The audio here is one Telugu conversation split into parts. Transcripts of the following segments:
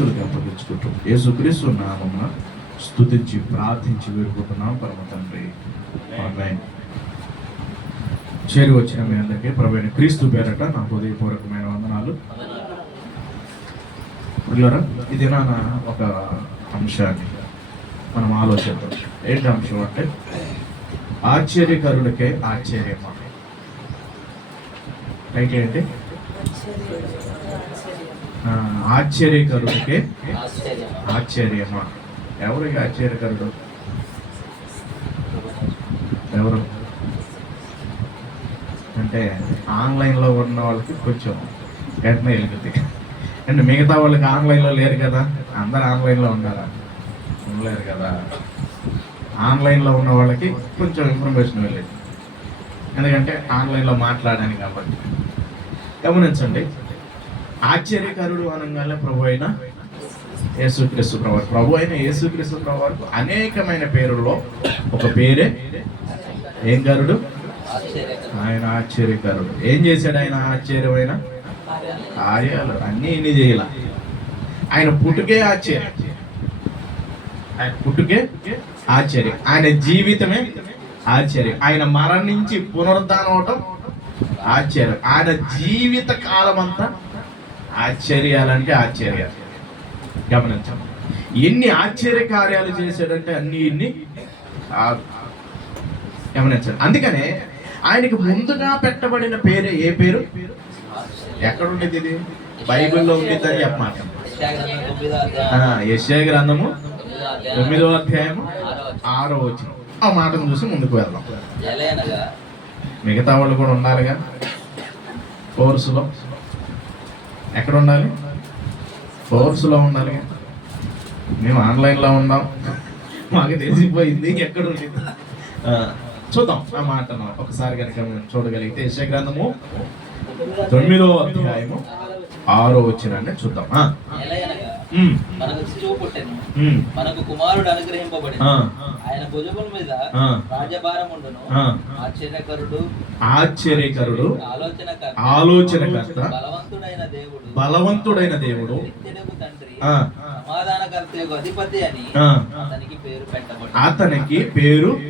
చేతులకు అప్పగించుకుంటాం యేసుక్రీస్తు నామమున స్తుతించి ప్రార్థించి వేడుకుంటున్నాం. పరమ తండ్రి. ఆన్లైన్ చేరి వచ్చిన మీ అందరికీ ప్రవీణ క్రీస్తు పేరట నా హృదయపూర్వకమైన వందనాలు. పిల్లరా ఇది నా ఒక అంశాన్ని మనం ఆలోచిద్దాం. ఏంటి అంశం అంటే ఆశ్చర్యకరుడికే ఆశ్చర్యమా? అయితే ఏంటి? ఆశ్చర్యకరుడికే ఆశ్చర్యం. ఆశ్చర్యమా? ఎవరికి ఆశ్చర్యకరుడు? ఎవరు? అంటే ఆన్లైన్లో ఉన్న వాళ్ళకి కొంచెం వెంటనే వెలుగుతాయి అంటే మిగతా వాళ్ళకి ఆన్లైన్లో లేరు కదా అందరు ఆన్లైన్లో ఉండాలా ఉండలేరు కదా. ఆన్లైన్లో ఉన్న వాళ్ళకి కొంచెం ఇన్ఫర్మేషన్ వెళ్ళేది. ఎందుకంటే ఆన్లైన్లో మాట్లాడాను కాబట్టి. గమనించండి. ఆశ్చర్యకరుడు అనగానే ప్రభు అయిన యేసుక్రీస్తు ప్రభు ప్రభు అయిన యేసుక్రీస్తు ప్రభు అనేకమైన పేరుల్లో ఒక పేరే ఏం కరుడు ఆయన ఆశ్చర్యకరుడు. ఏం చేశాడు ఆయన ఆశ్చర్యమైన? కార్యాలు అన్నీ ఇన్ని చేయాల. ఆయన పుట్టుకే ఆశ్చర్యం. ఆయన పుట్టుకే ఆశ్చర్యం. ఆయన జీవితమే ఆశ్చర్యం. ఆయన మరణించి పునరుద్ధానం అవటం ఆశ్చర్యం. ఆయన జీవిత కాలం అంతా ఆశ్చర్యాలంటే ఆశ్చర్యాలు. గమనించండి. ఎన్ని ఆశ్చర్య కార్యాలు చేశాడంటే అన్ని ఇన్ని గమనించాలి అందుకనే ఆయనకి ముందుగా పెట్టబడిన పేరు ఏ పేరు? ఎక్కడ ఉండేది ఇది? బైబిల్లో ఉండేది అని చెప్పమాట. యెషయా యశ్యా గ్రంథము తొమ్మిదో అధ్యాయము ఆరో వచ్చిన ఆ మాటను చూసి ముందుకు వెళ్దాం. మిగతా వాళ్ళు కూడా ఉండాలిగా. కోర్సులో ఎక్కడ ఉండాలి కోర్సులో ఉండాలి. మేము ఆన్లైన్లో ఉన్నాం మాకు తెలిసిపోయింది ఎక్కడ ఉండింది. చూద్దాం. ఆ మాట ఒకసారి కనుక చూడగలిగితే యశగ్రంథము తొమ్మిదో అధ్యాయము ఆరో వచ్చిన చూద్దాం. మనకు శిశువు పుట్టెను. మనకు కుమారుడు అనుగ్రహింపబడి ఆయన భుజముల మీద ఆ. రాజ్యభారం ఉండును. ఆశ్చర్యకరుడు. ఆశ్చర్యకరుడు. ఆలోచనకర్త. ఆలోచనకర్త. బలవంతుడైన దేవుడు. బలవంతుడైన దేవుడు. తండ్రి. సమాధానకర్త అధిపతి అని. అతనికి పేరు పెట్టబడి అతనికి పేరు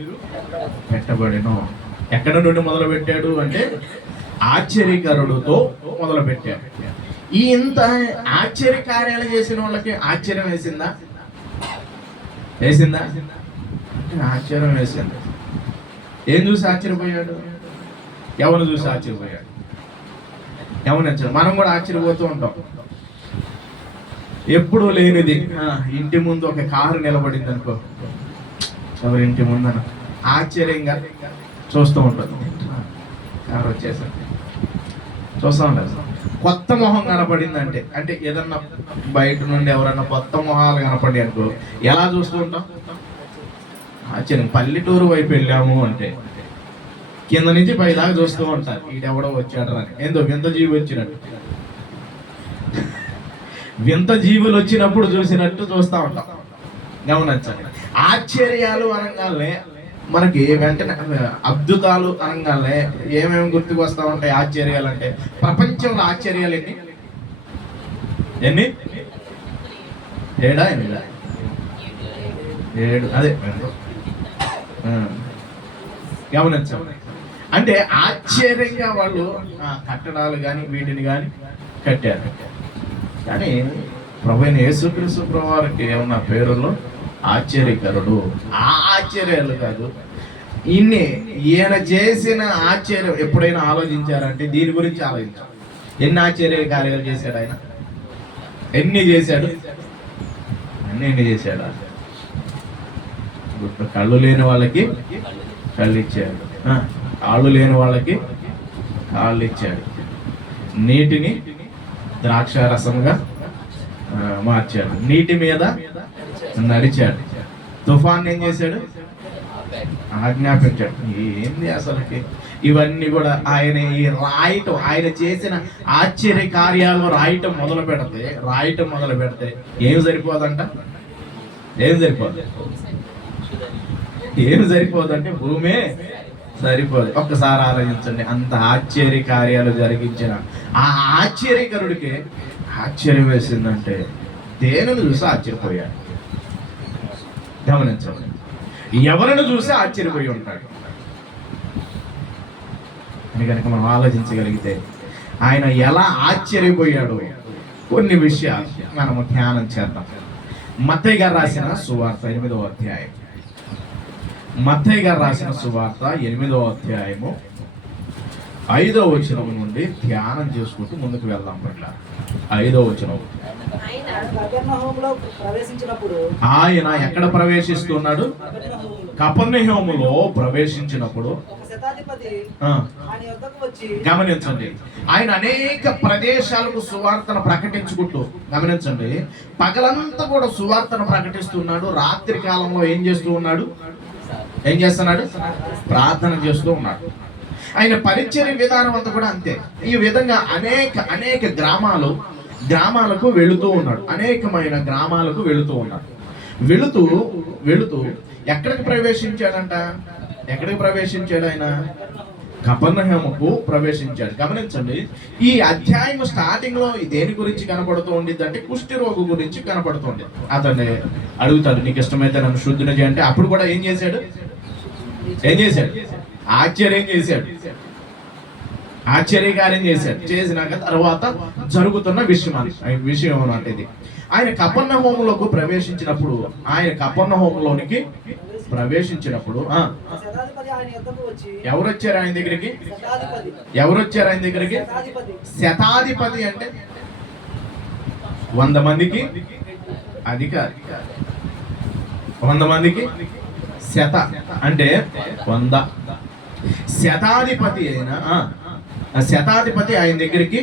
పెట్టబడిను. ఎక్కడ నుండి మొదలు పెట్టాడు అంటే ఆశ్చర్యకరుడుతో మొదలు పెట్టాడు ఈ ఇంత ఆశ్చర్య కార్యాలు చేసిన వాళ్ళకి ఆశ్చర్యం వేసిందా? వేసిందా? ఆశ్చర్యం వేసింది. ఏం చూసి ఆశ్చర్యపోయాడు? ఎవరిని చూసి ఆశ్చర్యపోయాడు? ఎవరు నచ్చారు మనం కూడా ఆశ్చర్యపోతూ ఉంటాం. ఎప్పుడు లేనిది. ఇంటి ముందు ఒక కారు నిలబడింది అనుకో. ఎవరి ఇంటి ముందన ఆశ్చర్యంగా చూస్తూ ఉంటుంది కారు వచ్చేసరికి. చూస్తూ ఉంటారు కొత్త మొహం కనపడిందంటే అంటే ఏదన్నా బయట నుండి ఎవరన్నా కొత్త మొహాలు కనపడి అనుకో ఎలా చూస్తూ ఉంటాం ఆశ్చర్యం. పల్లెటూరు వైపు వెళ్ళాము అంటే కింద నుంచి పై దాకా చూస్తూ ఉంటారు. ఈడెవడో వచ్చాడు అని ఏందో వింత జీవి వచ్చినట్టు. వింత జీవులు వచ్చినప్పుడు చూసినట్టు చూస్తూ ఉంటాం. గమనించండి ఆశ్చర్యాలు అనగానే మనకి వెంటనే అద్భుతాలు అనగానే ఏమేమి గుర్తుకు వస్తూ ఉంటాయి ఆశ్చర్యాలు అంటే ప్రపంచంలో ఆశ్చర్యాలు ఎన్ని? ఎన్ని? ఏడా ఎనిమిదా? ఏడు అదే గమనించాం. అంటే ఆశ్చర్యంగా వాళ్ళు కట్టడాలు కానీ వీటిని కానీ కట్టారు. కానీ ప్రభు అయిన యేసుక్రీస్తు ప్రభు వారికి ఏమన్నా పేరులో ఆశ్చర్యకరుడు ఆ ఆశ్చర్యాలు కాదు. ఇన్ని ఈయన చేసిన ఆశ్చర్యం ఎప్పుడైనా ఆలోచించారంటే దీని గురించి ఆలోచించాం. ఎన్ని ఆశ్చర్య కార్యాలు చేశాడు ఆయన? ఎన్ని చేశాడు? అన్ని ఎన్ని చేశాడు? కళ్ళు లేని వాళ్ళకి కళ్ళు ఇచ్చాడు. కాళ్ళు లేని వాళ్ళకి కాళ్ళు ఇచ్చాడు. నీటిని ద్రాక్ష రసంగా మార్చాడు. నీటి మీద నడిచాడు. తుఫాన్ ఏం చేశాడు? ఆజ్ఞాపించాడు. ఏంది అసలుకి? ఇవన్నీ కూడా ఆయన ఈ రాయటం ఆయన చేసిన ఆశ్చర్య కార్యాలు రాయటం మొదలు పెడితే రాయటం మొదలు పెడితే ఏం సరిపోదంట? ఏం సరిపోదు? ఏం సరిపోదంటే భూమే సరిపోదు. ఒక్కసారి ఆలోచించండి. అంత ఆశ్చర్య కార్యాలు జరిగించిన ఆ ఆశ్చర్యకరుడికి ఆశ్చర్యం వేసిందంటే దేనిని చూసి ఆశ్చర్యపోయాడు? గమనించండి. ఎవరిని చూసి ఆశ్చర్యపోయి ఉంటాడు? అని కనుక మనం ఆలోచించగలిగితే ఆయన ఎలా ఆశ్చర్యపోయాడు కొన్ని విషయాలు మనము ధ్యానం చేద్దాం. మత్తయ్య గారు రాసిన సువార్త ఎనిమిదవ అధ్యాయం మత్తయ్య గారు రాసిన సువార్త ఎనిమిదవ అధ్యాయము ఐదవ వచనం నుండి ధ్యానం చేసుకుంటూ ముందుకు వెళ్దాం పట్ల. ఐదవ వచనం. ఆయన ఎక్కడ ప్రవేశిస్తున్నాడు? కపర్ణహోములో ప్రవేశించినప్పుడు. గమనించండి. ఆయన అనేక ప్రదేశాలకు సువార్తను ప్రకటించుకుంటూ గమనించండి. పగలంతా కూడా సువార్తను ప్రకటిస్తున్నాడు. రాత్రి కాలంలో ఏం చేస్తూ ఉన్నాడు? ఏం చేస్తున్నాడు? ప్రార్థన చేస్తూ ఉన్నాడు. ఆయన పరిచర్య విధానం అంతా కూడా అంతే. ఈ విధంగా అనేక అనేక గ్రామాలు గ్రామాలకు వెళుతూ ఉన్నాడు. అనేకమైన గ్రామాలకు వెళుతూ ఉన్నాడు. వెళుతూ వెళుతూ ఎక్కడికి ప్రవేశించాడంట? ఎక్కడికి ప్రవేశించాడు ఆయన? కపర్ణహేమకు ప్రవేశించాడు. గమనించండి ఈ అధ్యాయం స్టార్టింగ్లో దేని గురించి కనపడుతూ ఉండిద్ది అంటే కుష్టి రోగు గురించి కనపడుతుంది అతన్ని అడుగుతాడు నీకు ఇష్టమైతే నన్ను శుద్ధిని చేయంటే అప్పుడు కూడా ఏం చేశాడు? ఏం చేశాడు? ఆశ్చర్యం చేశాడు. ఆశ్చర్యకార్యం చేశాడు. చేసినాక తర్వాత జరుగుతున్న విషయం విషయం ఇది ఆయన కపర్ణ హోములకు ప్రవేశించినప్పుడు ఆయన కపర్ణ హోములోనికి ప్రవేశించినప్పుడు ఎవరు వచ్చారు ఆయన దగ్గరికి? ఎవరు వచ్చారు ఆయన దగ్గరికి? శతాధిపతి. శతాధిపతి అంటే వంద మందికి అధికారి. వంద మందికి శత అంటే వంద. శతాధిపతి అయిన శతాధిపతి ఆయన దగ్గరికి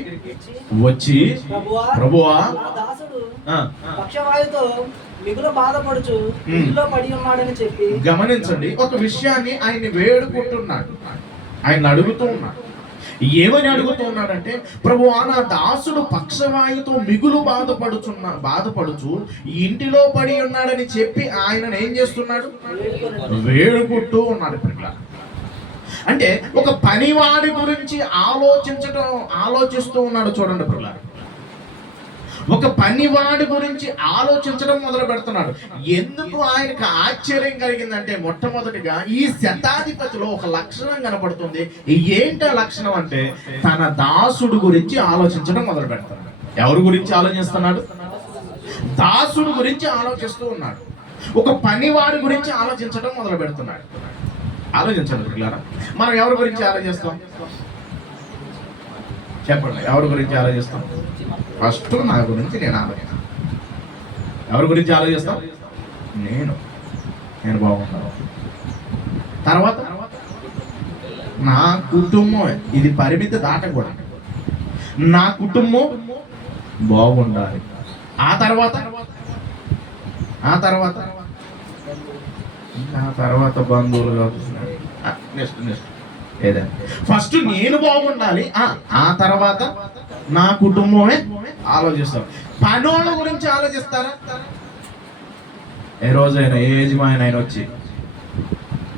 వచ్చి ప్రభువా ప్రభువా నా దాసుడు ఆ, పక్షవాయుతో మిగులు బాధపడుచు ఉమ్. ఇంట్లో పడి ఉన్నాడని చెప్పి గమనించండి ఒక విషయాన్ని ఆయన్ని వేడుకుంటున్నాడు. ఆయన అడుగుతూ ఉన్నాడు ఏమని అడుగుతూ ఉన్నాడంటే ప్రభు నా దాసుడు పక్షవాయుతో మిగులు బాధపడుచున్నా బాధపడుచు ఇంటిలో పడి ఉన్నాడని చెప్పి ఆయనను ఏం చేస్తున్నాడు వేడుకుంటూ ఉన్నాడు పిల్ల అంటే ఒక పనివాడి గురించి ఆలోచించడం ఆలోచిస్తూ ఉన్నాడు చూడండి పిల్ల ఒక పనివాడి గురించి ఆలోచించడం మొదలు పెడుతున్నాడు. ఎందుకు ఆయనకు ఆశ్చర్యం కలిగిందంటే మొట్టమొదటిగా ఈ శతాధిపతిలో ఒక లక్షణం కనపడుతుంది. ఏంటి లక్షణం అంటే తన దాసుడు గురించి ఆలోచించడం మొదలు పెడుతున్నాడు. ఎవరి గురించి ఆలోచిస్తున్నాడు? దాసుడు గురించి ఆలోచిస్తూ ఉన్నాడు. ఒక పనివాడి గురించి ఆలోచించడం మొదలు పెడుతున్నాడు. ఆలోచించండి పిల్లలారా మనం ఎవరి గురించి ఆలోచిస్తాం? చెప్పండి ఎవరి గురించి ఆలోచిస్తాం? ఫస్ట్ నా గురించి నేను ఆలోచిస్తాను. ఎవరి గురించి ఆలోచిస్తాం? నేను. నేను బాగుంటాను తర్వాత? నా కుటుంబం ఇది పరిమితి దాటకూడదు. నా కుటుంబం బాగుండాలి. ఆ తర్వాత? ఆ తర్వాత? తర్వాత బంధువులు కలుస్తున్నారు నెక్స్ట్ నెక్స్ట్ ఏదైనా. ఫస్ట్ నేను బాగుండాలి ఆ తర్వాత నా కుటుంబమే ఆలోచిస్తారు పనోళ్ళ గురించి ఆలోచిస్తారా? ఏ రోజైనా ఏ యజమాని ఆయన వచ్చి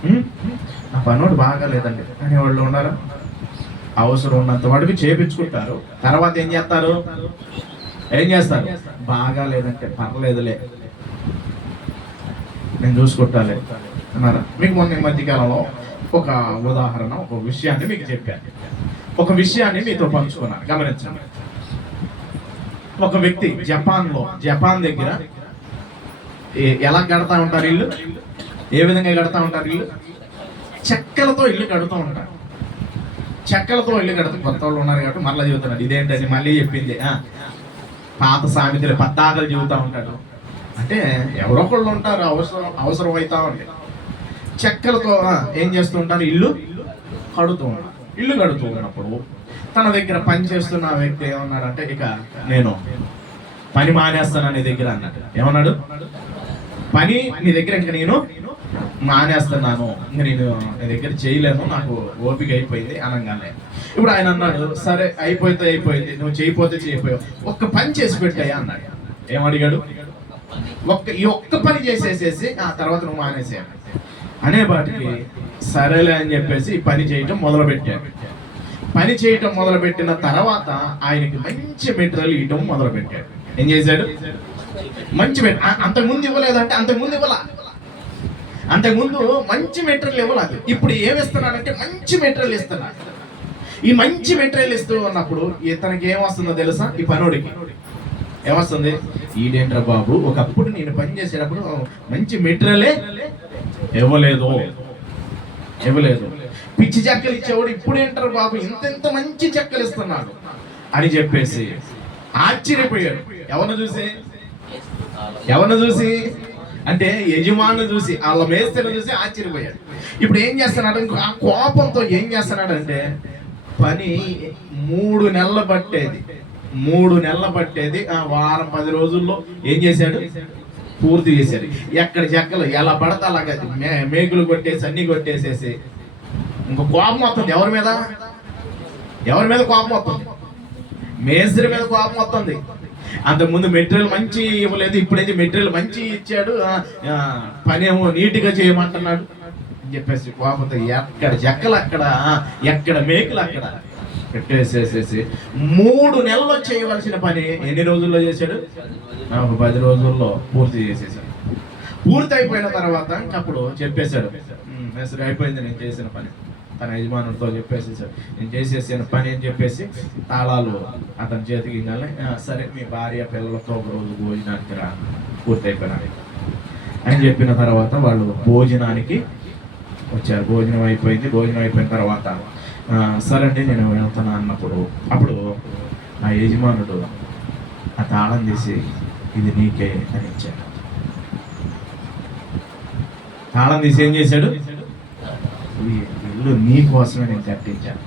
"ఉమ్, నా పనోడు బాగాలేదండి అని వాళ్ళు ఉన్నారా? అవసరం ఉన్నంత వాటికి చేపించుకుంటారు. తర్వాత ఏం చేస్తారు? ఏం చేస్తారు? బాగా లేదంటే పర్లేదులే నేను చూసుకుంటాలి అన్నారా? మీకు మొన్న ఈ మధ్యకాలంలో ఒక ఉదాహరణ ఒక విషయాన్ని మీకు చెప్పాను. ఒక విషయాన్ని మీతో పంచుకున్నాను గమనించండి. ఒక వ్యక్తి జపాన్లో జపాన్ దగ్గర ఎలా కడతా ఉంటారు ఇల్లు? ఏ విధంగా కడతా ఉంటారు ఇల్లు? చెక్కలతో ఇల్లు కడుతూ ఉంటారు. చెక్కలతో ఇల్లు కడుతూ కొత్త వాళ్ళు ఉన్నారు కాబట్టి మళ్ళీ చెబుతున్నాడు ఇదేంటండి మళ్ళీ చెప్పింది పాత సామెతలు పద్దాకలు చెబుతూ ఉంటాడు. అంటే ఎవరో ఒకళ్ళు ఉంటారు అవసరం అవసరం అవుతా ఉంది చెక్కలతో ఏం చేస్తూ ఉంటారు ఇల్లు కడుతూ ఉన్నారు ఇల్లు కడుతూ ఉన్నప్పుడు తన దగ్గర పని చేస్తున్న వ్యక్తి ఏమన్నాడంటే ఇక నేను పని మానేస్తాను నీ దగ్గర అన్నాడు ఏమన్నాడు? పని నీ దగ్గర ఇంకా నేను మానేస్తున్నాను. ఇంక నేను నీ దగ్గర చేయలేను. నాకు ఓపిక అయిపోయింది అనగానే. ఇప్పుడు ఆయన అన్నాడు సరే అయిపోతే అయిపోయింది. నువ్వు చేయపోతే చేయపోయావు ఒక్క పని చేసి పెట్టాయా అన్నాడు. ఏమడిగాడు? ఒక్క ఈ ఒక్క పని చేసేసేసి ఆ తర్వాత నువ్వు మానేసేయాలి అనే వాటికి సరేలే అని చెప్పేసి పని చేయటం మొదలు పెట్టాడు పని చేయటం మొదలు పెట్టిన తర్వాత ఆయనకి మంచి మెటీరియల్ ఇవ్వడం మొదలు పెట్టాడు ఏం చేశాడు? మంచి అంతకు అంతకుముందు ఇవ్వలేదంటే అంతకుముందు ఇవ్వాల? అంతకుముందు మంచి మెటీరియల్ ఇవ్వలేదు ఇప్పుడు ఏమి ఇస్తున్నాడంటే మంచి మెటీరియల్ ఇస్తున్నాడు. ఈ మంచి మెటీరియల్ ఇస్తూ ఉన్నప్పుడు ఇతనికి ఏమొస్తుందో తెలుసా? ఈ పనుడికి. ఏమొస్తుంది ఈడేంట్రా బాబు? ఒకప్పుడు నేను పని చేసేటప్పుడు మంచి మెటీరియలే ఇవ్వలేదు. ఇవ్వలేదు. పిచ్చి చెక్కలు ఇచ్చేవాడు ఇప్పుడు ఏంటారు బాబు? ఇంత ఇంత మంచి చెక్కలు ఇస్తున్నాడు. అని చెప్పేసి ఆశ్చర్యపోయాడు. ఎవరిని చూసి? ఎవరిని చూసి? అంటే యజమాను చూసి వాళ్ళ మేస్తను చూసి ఆశ్చర్యపోయాడు. ఇప్పుడు ఏం చేస్తున్నాడు? ఆ కోపంతో ఏం చేస్తున్నాడంటే పని మూడు నెలలు పట్టేది. మూడు నెలలు పట్టేది వారం పది రోజుల్లో ఏం చేశాడు? పూర్తి చేశాడు. ఎక్కడ చెక్కలు ఎలా పడతా అలాగా మే మేకులు కొట్టేసి అన్ని కొట్టేసేసి. ఇంకో కోపం వస్తుంది ఎవరి మీద? ఎవరి మీద కోపం వస్తుంది? మేస్త్రి మీద కోపం వస్తుంది. అంతకుముందు మెటీరియల్ మంచి ఇవ్వలేదు ఇప్పుడైతే మెటీరియల్ మంచి ఇచ్చాడు పనేమో నీట్గా చేయమంటున్నాడు అని చెప్పేసి కోపంతో ఎక్కడ చెక్కలు అక్కడ ఎక్కడ మేకులు అక్కడ పెట్టేసేసేసి మూడు నెలల్లో చేయవలసిన పని ఎన్ని రోజుల్లో చేశాడు? నాకు పది రోజుల్లో పూర్తి చేసేసాడు పూర్తి అయిపోయిన తర్వాత అప్పుడు చెప్పేశాడు. "ఉమ్, అయిపోయింది నేను చేసిన పని. తన యజమానుడితో చెప్పేసేసాడు నేను చేసేసిన పని అని చెప్పేసి తాళాలు అతని చేతికి ఇవ్వగానే, సరే మీ భార్య పిల్లలతో ఒక రోజు భోజనానికి రా. పూర్తి అయిపోయినాడు అని చెప్పిన తర్వాత వాళ్ళు భోజనానికి వచ్చారు. భోజనం అయిపోయింది. భోజనం అయిపోయిన తర్వాత సరే అండి నేను వెళ్తాను అన్నప్పుడు అప్పుడు ఆ యజమానుడు ఆ తాళం తీసి ఇది నీకే అని ఇచ్చాడు. తాళం తీసి ఏం చేశాడు? ఈ ఇల్లు నీ కోసమే నేను కట్టించాను.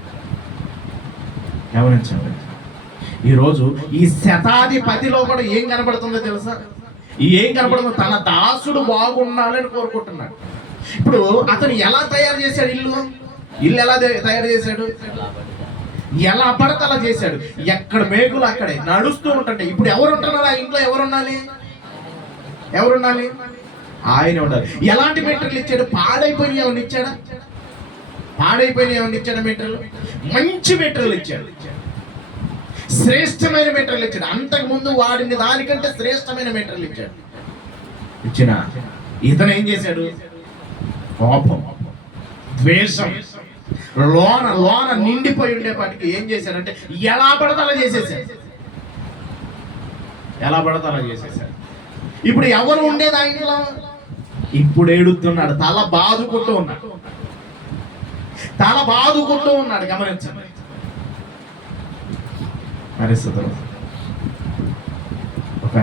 గమనించండి. ఈరోజు ఈ శతాధిపతిలో కూడా ఏం కనబడుతుందో తెలుసా? ఏం కనబడుతుందో? తన దాసుడు బాగుండాలని కోరుకుంటున్నాడు. ఇప్పుడు అతను ఎలా తయారు చేశాడు ఇల్లు? ఇల్లు ఎలా తయారు చేశాడు? ఎలా పడితే అలా చేశాడు? ఎక్కడ మేకులు అక్కడే. నడుస్తూ ఉంటుంటే. ఇప్పుడు ఎవరు ఉంటున్నారు ఆ ఇంట్లో? ఎవరు ఉండాలి ఎవరు ఉండాలి ఆయన ఉండాలి. ఎలాంటి మెటీరియల్ ఇచ్చాడు? పాడైపోయిన ఏమన్నా ఇచ్చాడా? పాడైపోయిన ఏమన్నా ఇచ్చాడు మెటీరియల్ మంచి మెటీరియల్ ఇచ్చాడు. శ్రేష్టమైన మెటీరియల్ ఇచ్చాడు. అంతకు ముందు వాడిని దానికంటే శ్రేష్టమైన మెటీరియల్ ఇచ్చాడు. ఇచ్చిన. ఇతను ఏం చేశాడు? కోపం. ద్వేషం. లోన లోన నిండిపోయి ఉండేపాటికి ఏం చేశారంటే ఎలా పడతలా చేసేసారు ఎలా పడతలా చేసేసారు ఇప్పుడు ఎవరు ఉండేది ఆ ఇప్పుడు ఏడుతున్నాడు తల బాదుకుంటూ ఉన్నాడు. తల బాదుకుంటూ ఉన్నాడు గమనించండి. పరిస్థితులు ఒక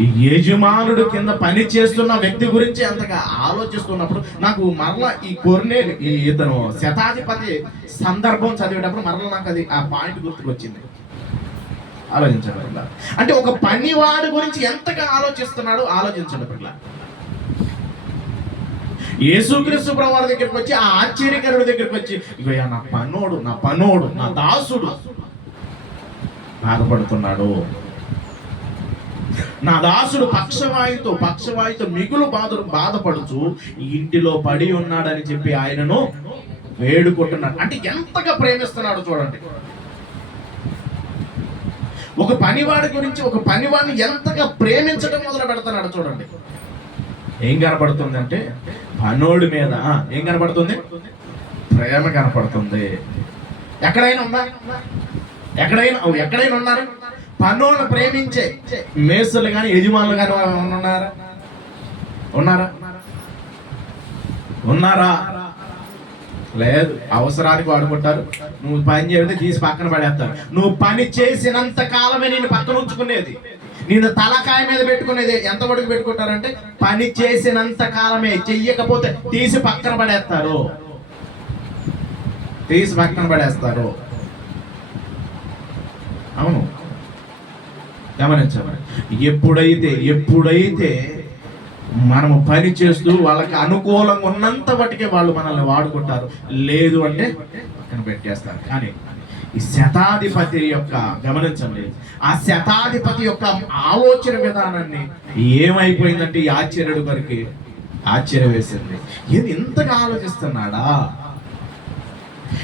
ఈ యజమానుడు కింద పని చేస్తున్న వ్యక్తి గురించి అంతగా ఆలోచిస్తున్నప్పుడు నాకు మరలా ఈ కొర్నే ఈ ఇతను శతాధిపతి సందర్భం చదివేటప్పుడు మరలా నాకు అది ఆ పాయింట్ గుర్తుకొచ్చింది. ఆలోచించండి పిల్ల అంటే ఒక పనివాడు గురించి ఎంతగా ఆలోచిస్తున్నాడు ఆలోచించండి పిల్ల యేసుక్రీస్తు ప్రభువారి దగ్గరికి వచ్చి ఆ ఆశ్చర్యకరుడి దగ్గరికి వచ్చి ఇగో నా పనోడు నా పనోడు నా దాసుడు. బాధపడుతున్నాడు. నా దాసుడు పక్షవాయుతో పక్షవాయుతో మిగులు బాధలు బాధపడుచు ఇంటిలో పడి ఉన్నాడని చెప్పి ఆయనను వేడుకుంటున్నాడు. అంటే ఎంతగా ప్రేమిస్తున్నాడు చూడండి. ఒక పనివాడి గురించి ఒక పనివాడిని ఎంతగా ప్రేమించడం మొదలు పెడుతున్నాడు చూడండి. ఏం కనపడుతుంది అంటే పనోడి మీద ఏం కనపడుతుంది? ప్రేమ కనపడుతుంది. ఎక్కడైనా ఉందా? ఎక్కడైనా ఎక్కడైనా ఉన్నారు? పన్నోళ్ళు ప్రేమించే మేస్తులు కానీ యజమానులు కానీ ఉన్నారా. ఉన్నారా? ఉన్నారా? లేదు అవసరానికి వాడుకుంటారు. నువ్వు పని చేస్తే తీసి పక్కన పడేస్తారు. నువ్వు పని చేసినంత కాలమే నేను పక్కన ఉంచుకునేది. నేను తలకాయ మీద పెట్టుకునేది ఎంత వరకు పెట్టుకుంటారంటే పని చేసినంత కాలమే చెయ్యకపోతే తీసి పక్కన పడేస్తారు. తీసి పక్కన పడేస్తారు. అవును. గమనించండి ఎప్పుడైతే ఎప్పుడైతే మనము పని చేస్తూ వాళ్ళకి అనుకూలంగా ఉన్నంత బట్టికే వాళ్ళు మనల్ని వాడుకుంటారు. లేదు అంటే పక్కన పెట్టేస్తారు. కానీ ఈ శతాధిపతి యొక్క గమనించండి. ఆ శతాధిపతి యొక్క ఆలోచన విధానాన్ని ఏమైపోయిందంటే ఈ ఆశ్చర్యుడు గారికి ఆశ్చర్యం వేసింది. ఇది ఇంతగా ఆలోచిస్తున్నాడా?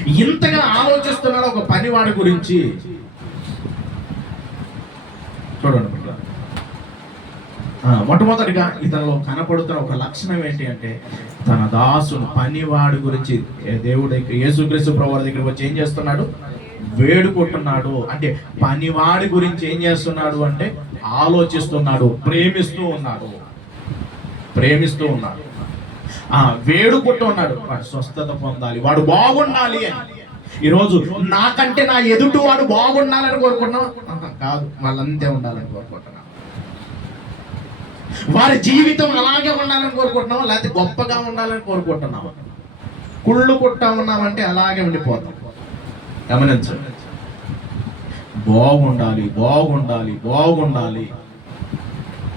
ఇంతగా ఆలోచిస్తున్నాడు ఒక పనివాడి గురించి? చెప్తాడు బిడ్డ. మొట్టమొదటిగా ఇతనిలో కనపడుతున్న ఒక లక్షణం ఏంటి అంటే తన దాసును పనివాడి గురించి దేవుడు దగ్గర యేసుక్రీస్తు ప్రభు దగ్గరికి వచ్చి ఏం చేస్తున్నాడు? వేడుకుంటున్నాడు. అంటే పనివాడి గురించి ఏం చేస్తున్నాడు అంటే ఆలోచిస్తున్నాడు ప్రేమిస్తూ ఉన్నాడు. ప్రేమిస్తూ ఉన్నాడు. ఆ వేడుకుంటూ ఉన్నాడు. వాడు స్వస్థత పొందాలి. వాడు బాగుండాలి అని. ఈరోజు నాకంటే నా ఎదుటి వాడు బాగుండాలని కోరుకుంటున్నాం కాదు వాళ్ళంతే ఉండాలని కోరుకుంటున్నాం. వారి జీవితం అలాగే ఉండాలని కోరుకుంటున్నాం లేకపోతే గొప్పగా ఉండాలని కోరుకుంటున్నాం కుళ్ళు కుట్టా ఉన్నామంటే అలాగే ఉండిపోతాం. గమనించండి. బాగుండాలి బాగుండాలి బాగుండాలి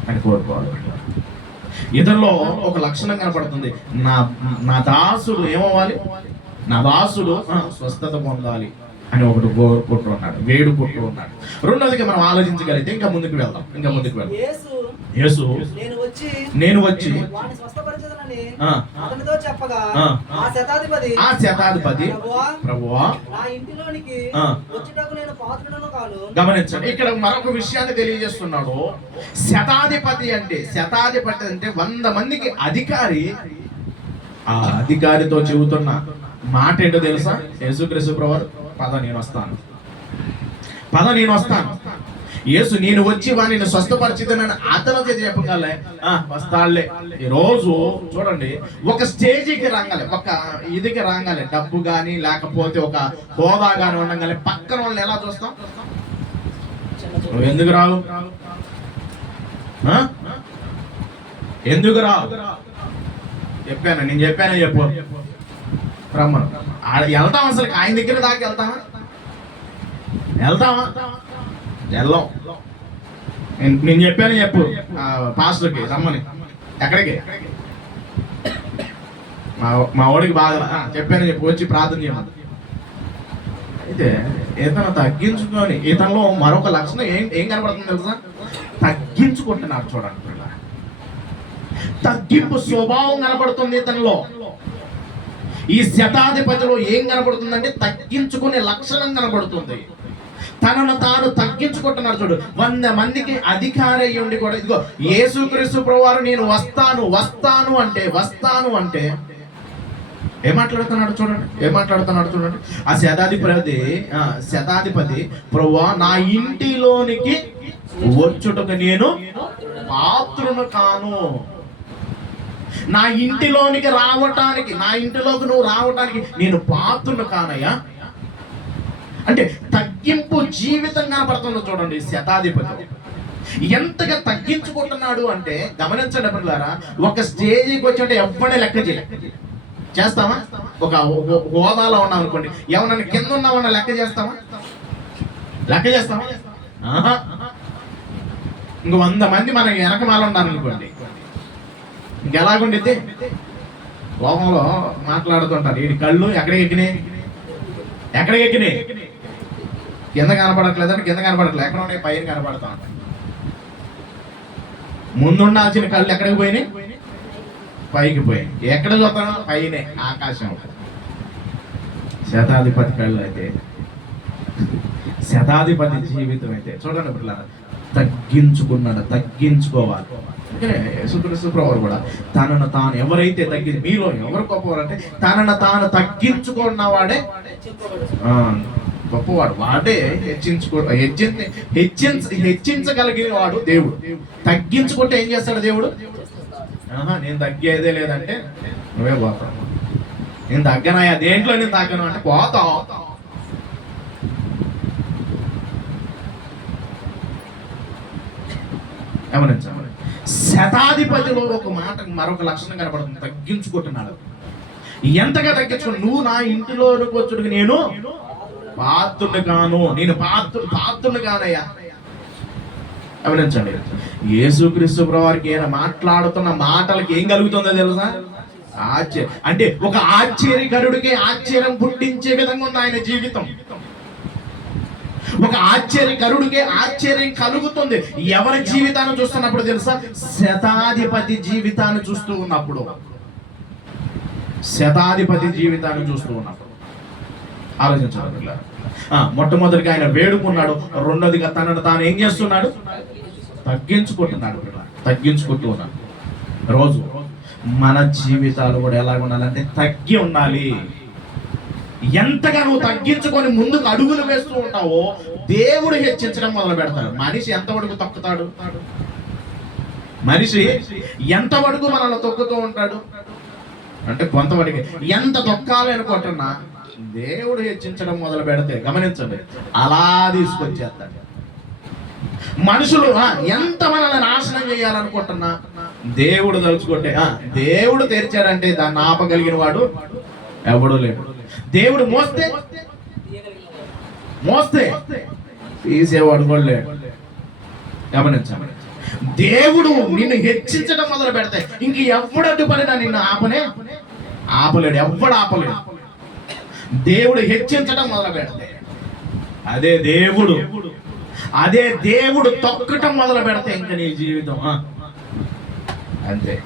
అని కోరుకోవాలి. ఇతరులో ఒక లక్షణం కనపడుతుంది. నా నా దాసుడు ఏమవ్వాలి? నా దాసుడు స్వస్థత పొందాలి అని ఒకటి కోరుకుంటున్నాడు వేడుకుంటూ ఉన్నాడు రెండోదిగా మనం ఆలోచించగలిగితే ఇంకా ముందుకు వెళ్దాం ఇంకా ముందుకు వెళ్దాం. యేసు నేను వచ్చి ఆ, చెప్పగా శతాధిపతి ఆ శతాధిపతి ప్రభువా నా ఇంటిలోనికి నేను గమనించండి ఇక్కడ మరొక విషయాన్ని తెలియజేస్తున్నాడు. శతాధిపతి అంటే శతాధిపతి అంటే వంద మందికి అధికారి ఆ అధికారితో చెబుతున్న. మాట ఏంటో తెలుసా? యేసుక్రీస్తు ప్రభు పద నేను వస్తాను. పద నేను వస్తాను. యేసు నేను వచ్చి వాడిని స్వస్థపరిచితనని అతనితో చెప్పగలే. ఆ, వస్తాలే. ఈ రోజు చూడండి ఒక స్టేజీకి రాగాలి ఒక ఇదికి రాగాలి. డబ్బు కానీ లేకపోతే ఒక హోదా కానీ ఉండగానే పక్కన వాళ్ళని ఎలా చూస్తాం? నువ్వు ఎందుకు రావు? ఎందుకు రావు? చెప్పాను నేను చెప్పాను చెప్పు. రమ్మను ఆడ వెళ్తాం అసలు? ఆయన దగ్గర దాకా వెళ్తామా వెళ్తామా వెళ్ళాం. నేను నేను చెప్పాను చెప్పు. పాస్టర్కి రమ్మని. ఎక్కడికి? మా మా వాడికి బాగా చెప్పాను చెప్పు వచ్చి ప్రార్థన చేయమని అయితే ఇతను తగ్గించుకొని ఇతనిలో మరొక లక్షణం ఏం ఏం కనబడుతుంది తెలుసా? తగ్గించుకుంటున్నారు చూడండి తగ్గింపు స్వభావం కనబడుతుంది ఇతనిలో. ఈ శతాధిపతిలో ఏం కనబడుతుందంటే తగ్గించుకునే లక్షణం కనబడుతుంది. తనను తాను తగ్గించుకుంటున్నాడు చూడు. వంద మందికి అధికారి ఉండి కూడా ఇదిగో యేసుక్రీస్తు ప్రభువారు నేను వస్తాను వస్తాను అంటే వస్తాను అంటే ఏం మాట్లాడుతున్నాడు చూడండి ఏం మాట్లాడుతున్నాడు చూడండి. ఆ శతాధిపతి శతాధిపతి ప్రభువా నా ఇంటిలోనికి వచ్చుటకు నేను పాత్రను కాను. నా ఇంటిలోనికి రావటానికి నా ఇంటిలోకి నువ్వు రావటానికి నేను పాత్రును కానయ్యా. అంటే తగ్గింపు జీవితం కనపడుతుందో చూడండి శతాధిపతి. ఎంతగా తగ్గించుకుంటున్నాడు అంటే గమనించండి పిల్లారా ఒక స్టేజీకి వచ్చి అంటే ఎవ్వడే లెక్క చేయ చేస్తామా ఒక హో- హోదాలో ఉన్నాం అనుకోండి ఎవరన్నా కింద ఉన్నామన్నా లెక్క చేస్తామా లెక్క చేస్తామా ఇంకో వంద మంది మనం వెనక మాల ఉన్నారనుకోండి ఇంకెలాగుండిద్ది లోకంలో మాట్లాడుతుంటారు. ఈ కళ్ళు ఎక్కడికి ఎక్కినాయి ఎక్కడికి ఎక్కినాయి కింద కనపడట్లేదంటే కింద కనపడట్లేదు ఎక్కడ ఉన్నాయి? పైన కనపడతా ఉంటాయి. ముందుండాల్సిన కళ్ళు ఎక్కడికి పోయినాయి? పైకి పోయినాయి. ఎక్కడ చూస్తాను పైనే ఆకాశం శతాధిపతి కళ్ళు అయితే శతాధిపతి జీవితం అయితే చూడండి ఇప్పుడు తగ్గించుకున్నాడు తగ్గించుకోవాలి. అందుకనే యేసుక్రీస్తు ప్రభు కూడా తనను తాను ఎవరైతే తగ్గి మీలో ఎవరు గొప్పవారు అంటే తనను తాను తగ్గించుకున్నవాడే వాడే గొప్పవాడు. వాడే హెచ్చించుకో హెచ్చించి హెచ్చించ హెచ్చించగలిగిన వాడు దేవుడు. తగ్గించుకుంటే ఏం చేస్తాడు దేవుడు? ఆహా నేను తగ్గేదే లేదంటే నువ్వే పోతావు. నేను తగ్గనాయా దేంట్లో నేను తగ్గను అంటే పోతావు. గమనించాము శతాధిపతిలో ఒక మాట మరొక లక్షణం కనబడుతుంది తగ్గించుకుంటున్నాడు. ఎంతగా తగ్గించుకో నువ్వు నా ఇంటిలోకి వచ్చుడికి నేను పాత్రుడు కాను. నేను పాత్ర పాత్రుడు కానయ్యా. గమనించండి. యేసుక్రీస్తు వారికి ఈయన మాట్లాడుతున్న మాటలకి ఏం కలుగుతుందో తెలుసా? ఆశ్చర్య. అంటే ఒక ఆశ్చర్యకరుడికి ఆశ్చర్యం పుట్టించే విధంగా ఉంది ఆయన జీవితం. ఒక ఆశ్చర్యకరుడికి ఆశ్చర్యం కలుగుతుంది. ఎవరి జీవితాన్ని చూస్తున్నప్పుడు తెలుసా? శతాధిపతి జీవితాన్ని చూస్తూ ఉన్నప్పుడు. శతాధిపతి జీవితాన్ని చూస్తూ ఉన్నప్పుడు. ఆలోచించాలి పిల్లలు. మొట్టమొదటిగా ఆయన వేడుకున్నాడు. రెండోదిగా తనను తాను ఏం చేస్తున్నాడు? తగ్గించుకుంటున్నాడు తగ్గించుకుంటూ ఉన్నాడు. రోజు మన జీవితాలు కూడా ఎలా ఉండాలంటే తగ్గి ఉండాలి. ఎంతగా నువ్వు తగ్గించుకొని ముందుకు అడుగులు వేస్తూ ఉంటావో దేవుడు హెచ్చించడం మొదలు పెడతాడు. మనిషి ఎంత వరకు తొక్కుతాడు? మనిషి ఎంత వరకు మనల్ని తొక్కుతూ ఉంటాడు? అంటే కొంతవరకు ఎంత తొక్కాలి అనుకుంటున్నా దేవుడు హెచ్చించడం మొదలు పెడితే గమనించండి అలా తీసుకొచ్చేస్తాడు మనుషులు ఎంత మనల్ని నాశనం చేయాలనుకుంటున్నా దేవుడు తలుచుకుంటే ఆ, దేవుడు తెరిచాడంటే దాన్ని ఆపగలిగిన వాడు ఎవడు లేడు. దేవుడు మోస్తే? మోస్తే? తీసేవాడు కూడా లేడు. దేవుడు నిన్ను హెచ్చించడం మొదలు పెడతాయి ఇంక ఎవడు అడ్డుపడినా నిన్ను ఆపనే? ఆపలేడు. ఎవడు ఆపలేడు? దేవుడు హెచ్చించడం మొదలు పెడతాయి అదే దేవుడు. అదే దేవుడు తొక్కటం మొదలు పెడతాయి ఇంక నీ జీవితం అంతే.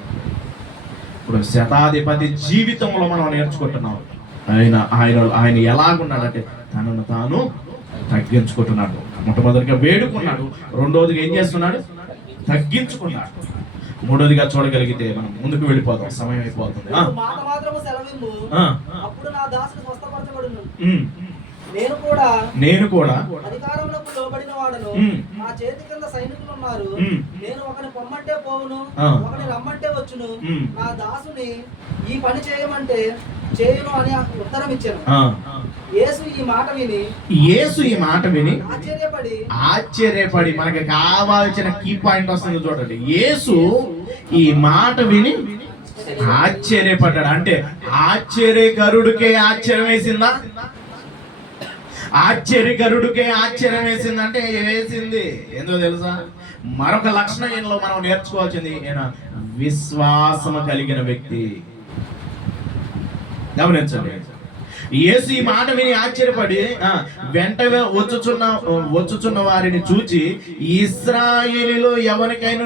ఇప్పుడు శతాధిపతి జీవితంలో మనం నేర్చుకుంటున్నాం. ఆయన ఆయన ఆయన ఎలాగున్నాడంటే తనను తాను తగ్గించుకుంటున్నాడు. మొట్టమొదటిగా వేడుకున్నాడు. రెండోదిగా ఏం చేస్తున్నాడు? తగ్గించుకున్నాడు. మూడోదిగా చూడగలిగితే మనం ముందుకు వెళ్ళిపోతాం. సమయం అయిపోతుంది. నేను కూడా నేను కూడా అధికారములకు లోబడిన వాడను. నా చేతి కింద సైనికులు ఉన్నారు. నేను ఒకని పొమ్మంటే పోవును. ఒకని రమ్మంటే వచ్చును. నా దాసుని ఈ పని చేయమంటే చేయును అని ఉత్తరం ఇచ్చాను. యేసు ఈ మాట విని యేసు ఈ మాట విని ఆశ్చర్యపడి ఆశ్చర్యపడి మనకి కావాల్సిన కీ పాయింట్ వస్తుంది చూడండి. యేసు ఈ మాట విని ఆశ్చర్యపడ్డాడు. అంటే ఆశ్చర్యకరుడికే ఆశ్చర్యం వేసిందా? ఆశ్చర్యకరుడికే ఆశ్చర్యం వేసింది? అంటే వేసింది. ఎందుకో తెలుసా? మరొక లక్షణం ఈయనలో మనం నేర్చుకోవాల్సింది ఈయన విశ్వాసము కలిగిన వ్యక్తి. గమనించండి. యేసు ఈ మాట విని ఆశ్చర్యపడి వెంట వచ్చుచున్న వచ్చుచున్న వారిని చూచి ఇస్రాయేలీలో ఎవరికైనా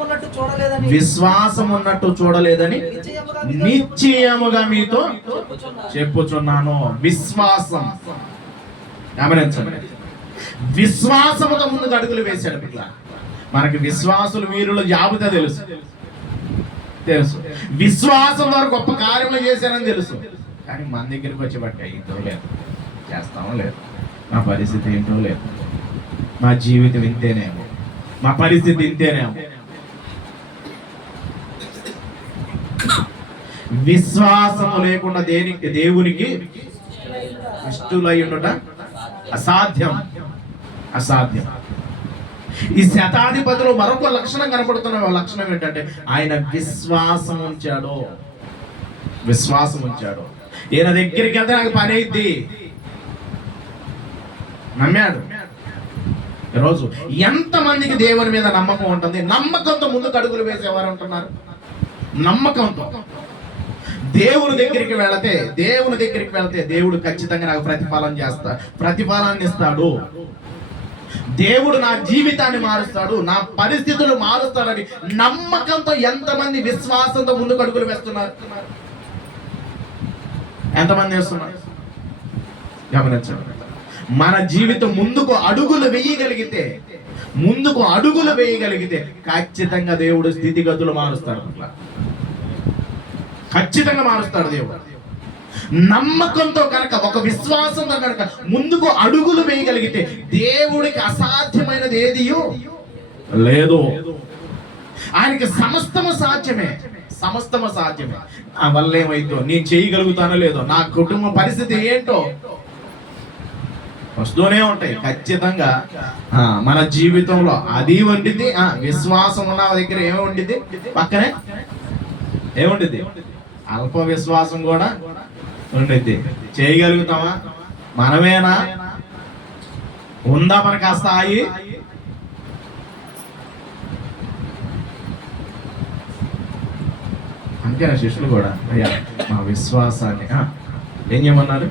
ఉన్నట్టు చూడలేదని విశ్వాసం ఉన్నట్టు చూడలేదని నిశ్చయముగా మీతో చెప్పుచున్నాను. విశ్వాసం. గమనించండి. విశ్వాసముతో ముందుకు అడుగులు వేశాడు ఇట్లా మనకి విశ్వాసులు వీరుల జాబితా తెలుసు. తెలుసు. విశ్వాసం వారు గొప్ప కార్యములు చేశారని తెలుసు. కానీ మన దగ్గరికి వచ్చి బట్టి అయ్యిందో లేదు. చేస్తామో లేదు. మా పరిస్థితి ఏంటో లేదు. మా జీవితం ఇంతేనేమో. మా పరిస్థితి ఇంతేనేమో. విశ్వాసము లేకుండా దేనికి దేవునికి ఇష్టలై ఉండుట అసాధ్యం. అసాధ్యం. ఈ శతాధిపతిలో మరొక లక్షణం కనపడుతున్న లక్షణం ఏంటంటే ఆయన విశ్వాసం ఉంచాడు. విశ్వాసం ఉంచాడు. ఈయన దగ్గరికి వెళ్తే నాకు పని అయింది నమ్మాడు? ఈరోజు ఎంతమందికి దేవుని మీద నమ్మకం ఉంటుంది? నమ్మకంతో ముందుకు అడుగులు వేసేవారు అంటున్నారు నమ్మకంతో. దేవుని దగ్గరికి వెళితే దేవుని దగ్గరికి వెళితే దేవుడు ఖచ్చితంగా నాకు ప్రతిఫలం చేస్తా ప్రతిఫలాన్ని ఇస్తాడు. దేవుడు నా జీవితాన్ని మారుస్తాడు నా పరిస్థితులు మారుస్తాడని నమ్మకంతో ఎంతమంది విశ్వాసంతో ముందుకు అడుగులు వేస్తున్నారు? ఎంతమంది వేస్తున్నారు? గమనించండి. మన జీవితం ముందుకు అడుగులు వేయగలిగితే ముందుకు అడుగులు వేయగలిగితే ఖచ్చితంగా దేవుడు స్థితిగతులు మారుస్తాడు. ఖచ్చితంగా మారుస్తాడు దేవుడు. నమ్మకంతో కనుక ఒక విశ్వాసంతో కనుక ముందుకు అడుగులు వేయగలిగితే దేవుడికి అసాధ్యమైనది ఏదియో లేదు. ఆయనకి సమస్తము సాధ్యమే. సమస్తము సాధ్యమే. ఆ వల్ల ఏమైందో నేను చేయగలుగుతానో లేదో నా కుటుంబ పరిస్థితి ఏంటో వస్తూనే ఉంటాయి. ఖచ్చితంగా. ఆ, మన జీవితంలో అది వండిది ఆ, విశ్వాసం ఉన్న దగ్గర ఏమి వండిది పక్కనే? ఏముండిద్ది? అల్ప విశ్వాసం కూడా ఉండిద్ది. చేయగలుగుతామా? మనమేనా? ఉందా మనకు ఆ స్థాయి? అంతేనా శిష్యులు కూడా అయ్యా మా విశ్వాసాన్ని ఏం చేయమన్నారు?